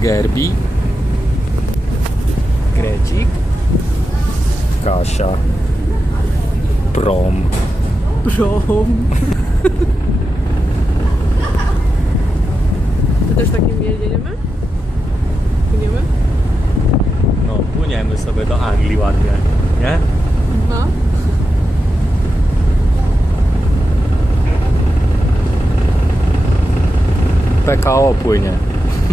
Gerbi. Grecik. Kasia. Prom. Prom. To też takim jedziemy? Płyniemy? No, płyniemy sobie do Anglii ładnie, nie? No. PKO płynie.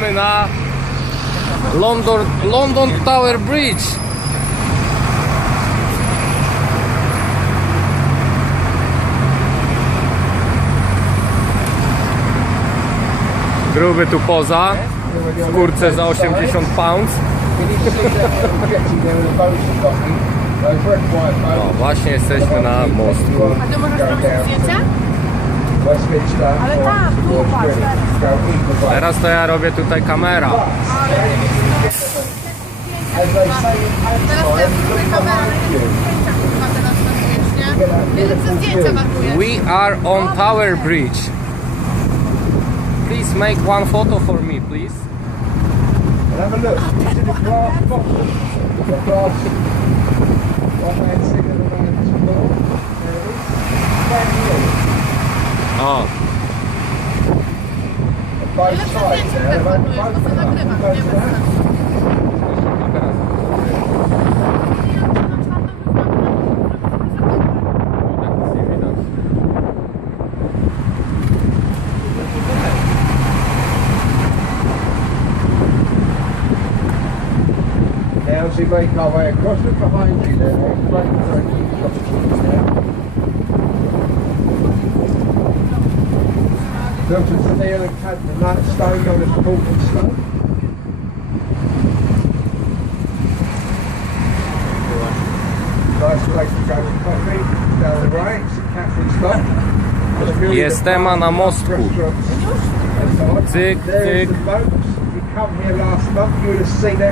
wjeżdżamy na London, London Tower Bridge. Gruby tu poza, w kurce za 80 pounds. O, właśnie jesteśmy na mostku. A ty możesz zrobić zdjęcia? Ale tam, tu patrz. Teraz to ja robię tutaj kamera. Ale teraz to tutaj? We are on Tower Bridge. Please make one photo for me, please. Have a look. You see the glass? The glass. One A. Najlepsze zdjęcie wtedy zrobiłeś, bo sobie nagrywam, nie bez niet. Direction across the and Cat the night stone known as Portland Stone. Nice place to go for coffee. Down the right, St Catherine's Dock. And bars, na mostku. on. Cyk, There's cyk.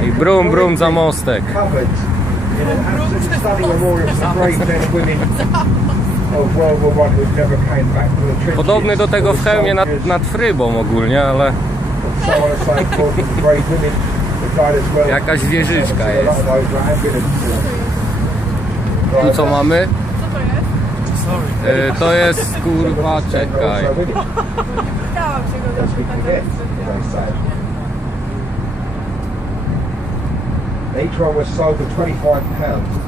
i brum brum za mostek. Podobny do tego w hełmie nad, nad frybą ogólnie, ale. Jakaś wieżyczka jest. tu co mamy? Co to jest? To jest kurwa, czekaj. Each one was sold for £25.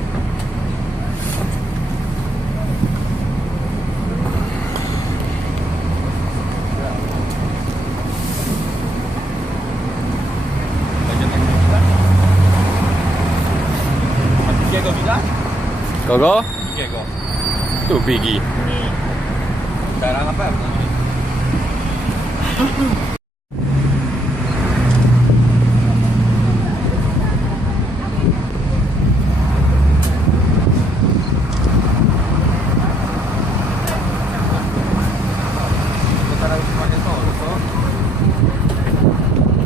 Kogo? Bigiego. Tu Biggie. Teraz na pewno.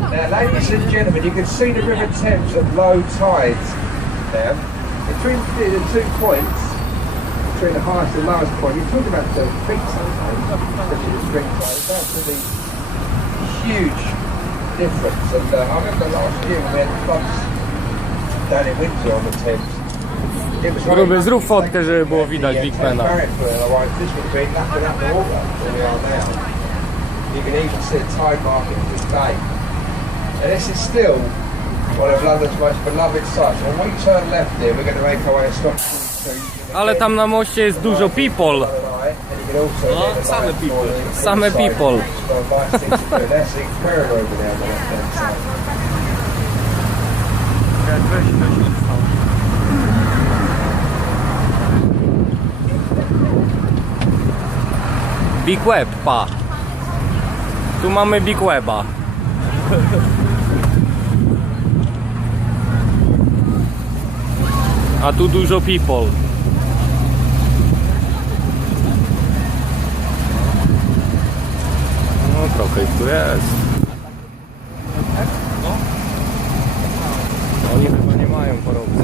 Now, ladies and gentlemen, you can see the River Thames at low tide now between the two points, between the highest and lowest point, you're talking about the feet sometimes, especially the string size. That's a huge difference. And uh, I remember last year we had clubs down in Windsor on the Thames. Gruby, zrób fotkę, żeby było widać Big Pena. You can even see a tide mark in this bay. And this is still Ale tam na moście jest dużo people. No, same people. Same people. Big Web, pa. Tu mamy Big Weba. A tu dużo people. No trochę ich tu jest. Oni chyba nie mają choroby.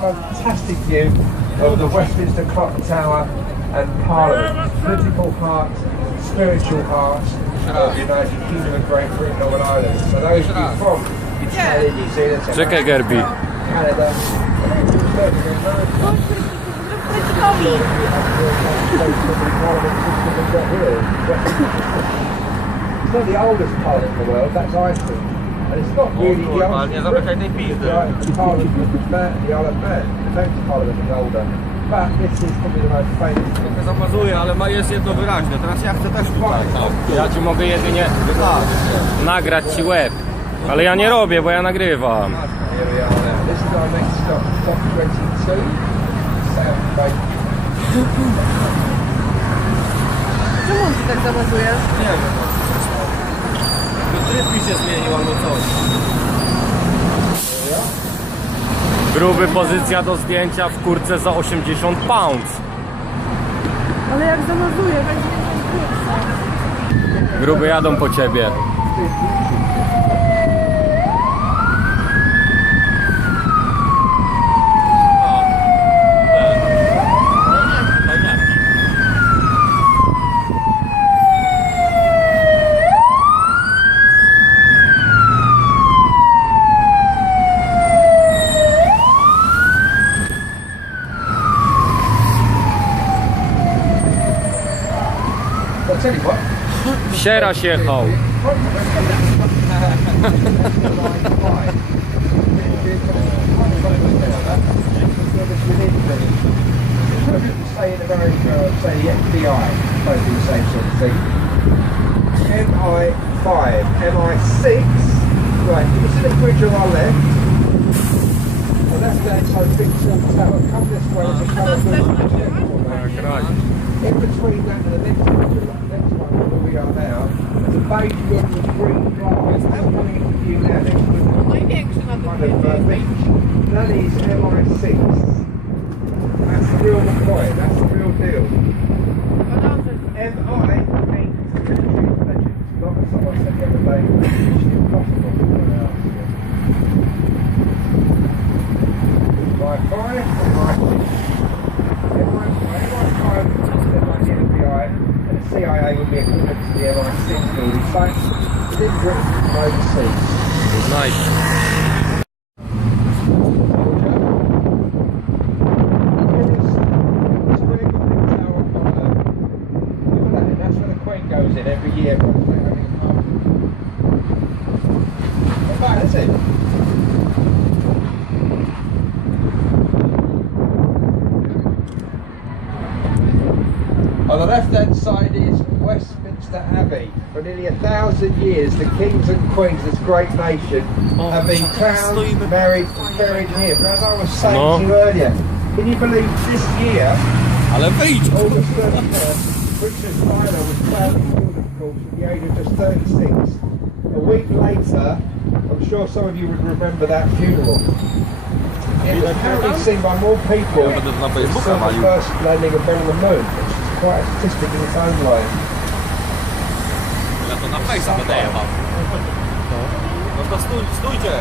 Fantastic view of the Westminster Clock Tower and Parliament. Political heart, spiritual heart of the United Kingdom of Great Britain, Northern Ireland. So those from South Czekaj Gerbi. Canada, It's not the oldest parliament in the world, that's Iceland. And it's not really the kurwa, oldest. nie zamykaj tej pizdy. The Parliament of Man, the Isle of Man, the French Parliament is older. But this is probably the most famous. Trochę zapazuję, ale ma jest jedno wyraźne. Teraz ja chcę też tutaj. Ja ci mogę jedynie nagrać ci łeb. Ale ja nie robię, bo ja nagrywam. Here we are now. This is our next stop, stop 22, South Bay. Czemu on ci tak zamazuje? Nie wiem. No tryb mi się zmienił albo coś. Gruby pozycja do zdjęcia w kurce za 80 pounds. Ale jak zamazuje, będzie. Gruby jadą po ciebie. Sierać jechał. Say in America, say the FBI, both do the same sort of thing. MI5, MI6. Right, you see the bridge on our left? Well, that's the outside big silver tower. Come this way, it's a colour In between that and the next we are now is based on the three drivers that went into the kind of uh, beach. That is MI6. That's the real McCoy, that's the real deal. MI someone said the other day, it's impossible to pronounce. By five, by six. back, did work by the side. Nice. On the left-hand side is Westminster Abbey. For nearly a thousand years, the kings and queens of this great nation have been crowned, married, buried here. But as I was saying to you earlier, can you believe this year, August 31st, Richard Tyler, was crowned in Guildford at the age of just 36. A week later, I'm sure some of you would remember that funeral. It was apparently seen by more people than the first landing of Ben on the Moon quite a statistic in its own. Ja to na fejsa będę jechał. No to stój, stójcie!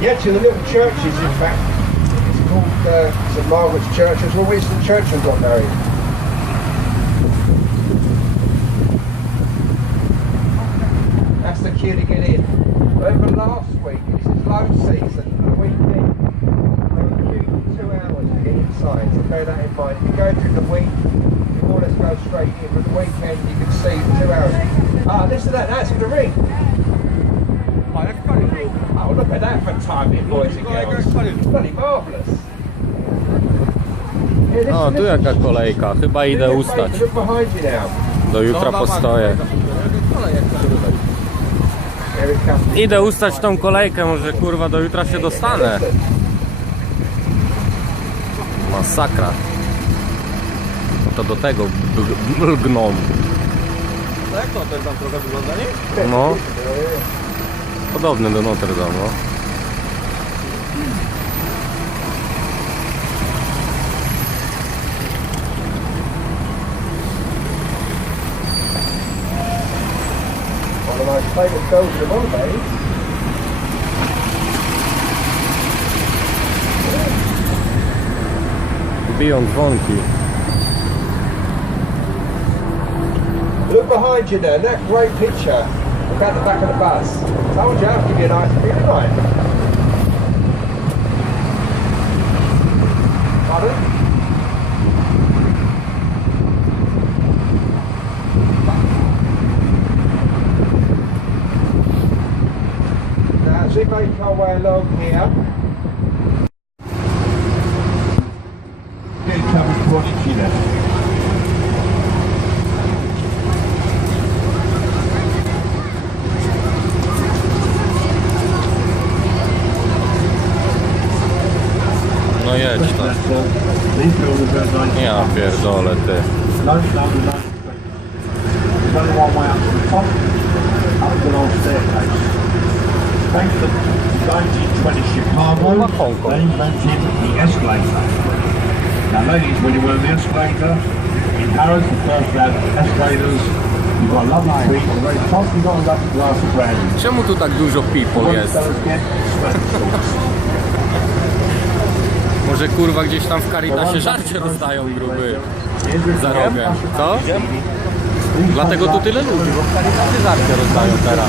Yeah, to the little churches, in fact, it's called uh, St Margaret's Church. It's where Winston Churchill got married. Oh, look at that for timing, boys and girls. Bloody marvellous. O, tu jaka kolejka. Chyba idę ustać. Do jutra postoję. Idę ustać tą kolejkę, może kurwa do jutra się dostanę. Masakra. No to do tego bg- lgną. No jak to też tam trochę wygląda, nie? No, podobny do Notre Dame, no. One of my favourite films of all days. Biją dzwonki. Look behind you there, that great picture. Out the back of the bus. Told you I'll give you a nice view tonight. Pardon? Now, as we make our way along here, Thanks to 1920 Chicago, they the escalator. Now ladies, when you were on the escalator, in Harrods, the first round escalators, you've got a lovely on the very top got a lovely glass of brandy. Czemu tu tak dużo people jest? Może kurwa gdzieś tam w Caritasie żarcie rozdają gruby za rogiem. Co? Dlatego tu tyle ludzi, bo w Caritasie żarcie rozdają teraz.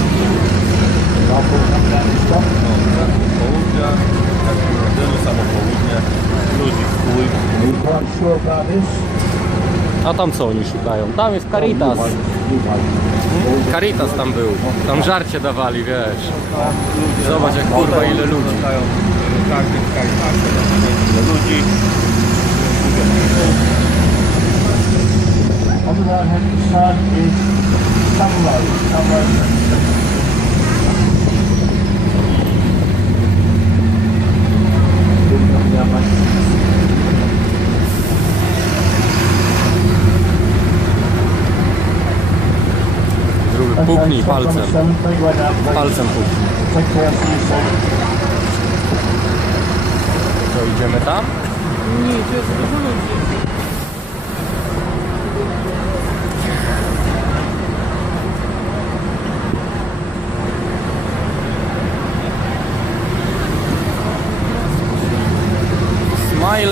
up that stuff. Południa, tylu samo południe, ludzi w chuj. A tam co oni szukają? Tam jest Caritas. Caritas tam był. Tam żarcie dawali, wiesz. Zobacz jak kurwa ile ludzi. Ludzi. On the right hand side is some road, road. Gruby puknij palcem. Palcem puknij. Co, idziemy tam? Nie, tu jest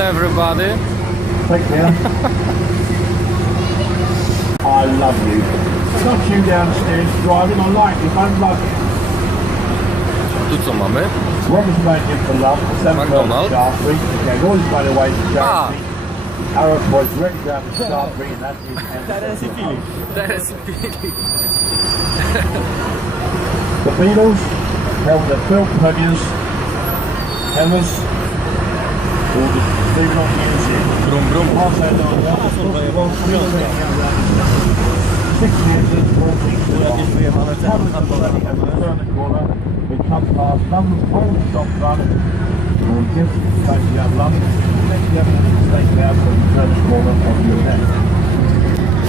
everybody. Take care. I love you. Not you downstairs driving, I like you, don't love you. Tu co mamy? Robert's made him for love, McDonald's. 7 Shaftesbury, okay, always made away from Ah. Shaftesbury. Arrow Point, ready down to Shaftesbury, and that's his Teraz i Filip. Teraz i Filip. The Beatles held their film premieres, Elvis, Music. Brum, brum.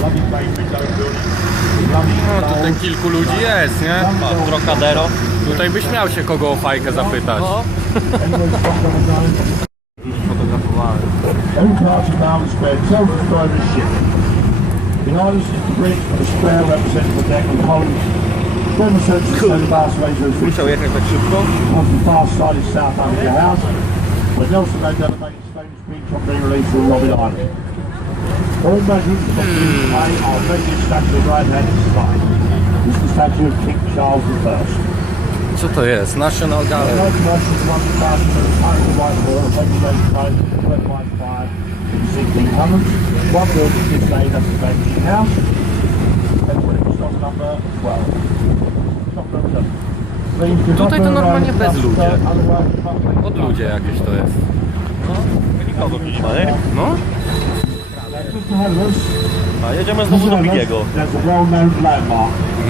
Lovely No tutaj kilku ludzi jest, nie? Patrz, Trocadero. Tutaj byś miał się kogo o fajkę zapytać. line. Every policy bomb is Tell several destroyed the ship. Behind us is the bridge with a square representing the deck of Holland. Seven searches cool. and bars away to the Musiał jechać tak szybko. On the far side of south under the house, where Nelson Mandela made his famous speech on being released from Robin Island. All measures of the UK are made regularly stuck to the right-hand side. This is the statue of King Charles I. Co to jest? National Gallery. road commercial is one thousand to the time of White Hall, regulated by the Red White Fire in the 1600s. One building is named after the banking house. And when it was stock number 12. Stock number 11. Please do not Tutaj to normalnie bez make Od ludzie jakieś to jest. Nikogo. No? Ahead of us, A jedziemy znowu do Bigiego.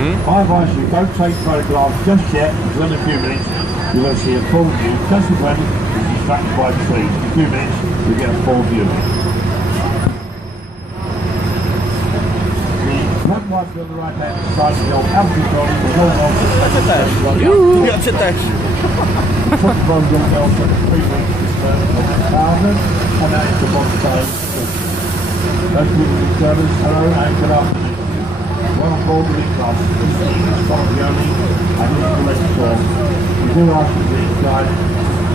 A. I advise you don't take photographs just yet, because in a few minutes you're going to see a full view, just as when it's distracted by the trees. In a few minutes you get a full view. The front white on the right hand side of the old Abbey building was all on the Ja też. Ja cię też. front front door bell for the three weeks to turn from the thousand and out to Bonsai. Those people in service, hello and good afternoon. Well aboard the big bus. This is English Fontioni and this is the. We do ask you to guide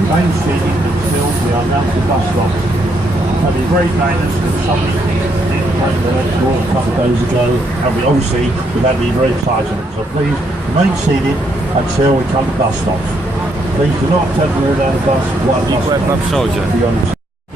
remain seated until we are now to the bus stop. Be very maintenance because somebody didn't take the restaurant a couple of days ago and we obviously we've had to be very tight on it. So please remain seated until we come to bus stops. Please do not attempt to move down the bus while the bus Łeb na przodzie.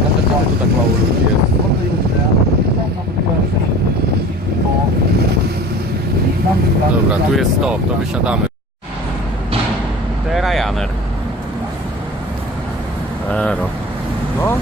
Dlaczego tu tak mało ludzi jest? Dobra, tu jest stop, to wysiadamy. To Ryanair. Ero. No,